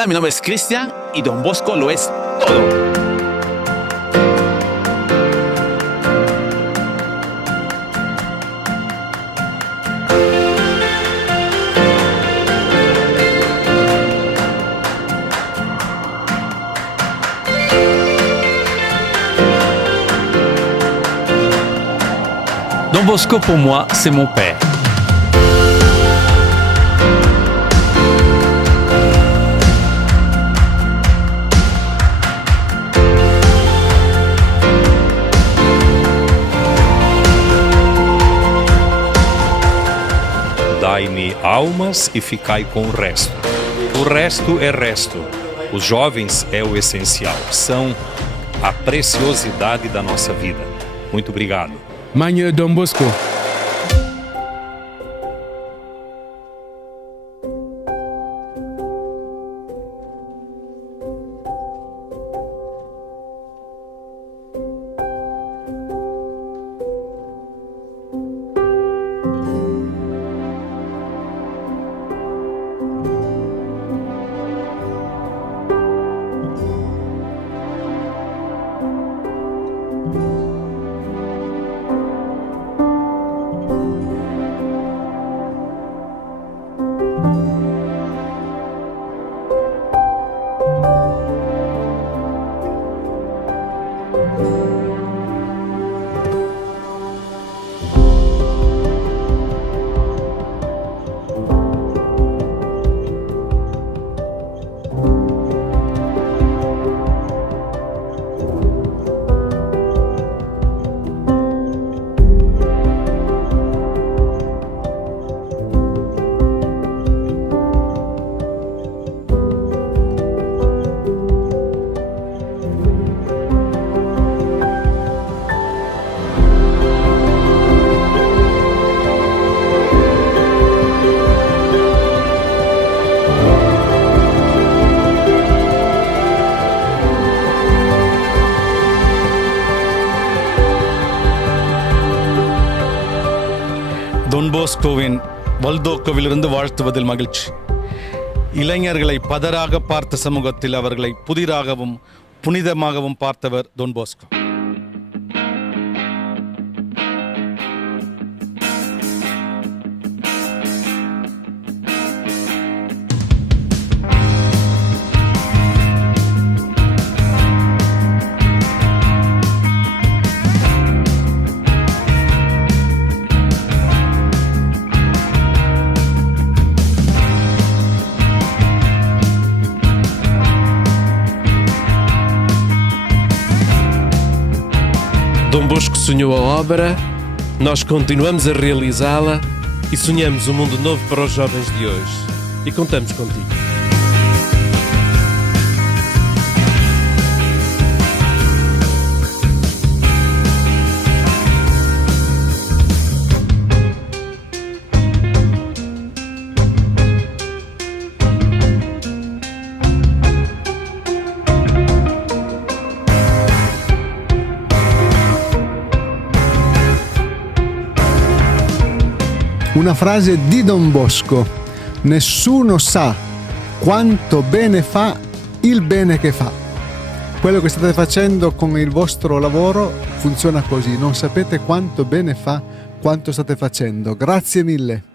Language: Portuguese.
Hola, mi nombre es Cristian y Don Bosco lo es todo. Don Bosco, pour moi, c'est mon père. Dai-me almas e ficai com o resto. O resto é resto. Os jovens é o essencial. São a preciosidade da nossa vida. Muito obrigado. Magno Don Bosco. Ton போஸ்கோவின் வல்தோக்கோவிலிருந்து வாழ்த்துவதில் மகிழ்ச்சி. இளைஞர்களை பதராக பார்த்த சமூகத்தில் அவர்களை புதிராகவும் புனிதமாகவும் பார்த்தவர் ton Bosco. Dom Bosco sonhou a obra, nós continuamos a realizá-la e sonhamos um mundo novo para os jovens de hoje. E contamos contigo. Una frase di Don Bosco: nessuno sa quanto bene fa il bene che fa. Quello che state facendo con il vostro lavoro funziona così, non sapete quanto bene fa quanto state facendo. Grazie mille.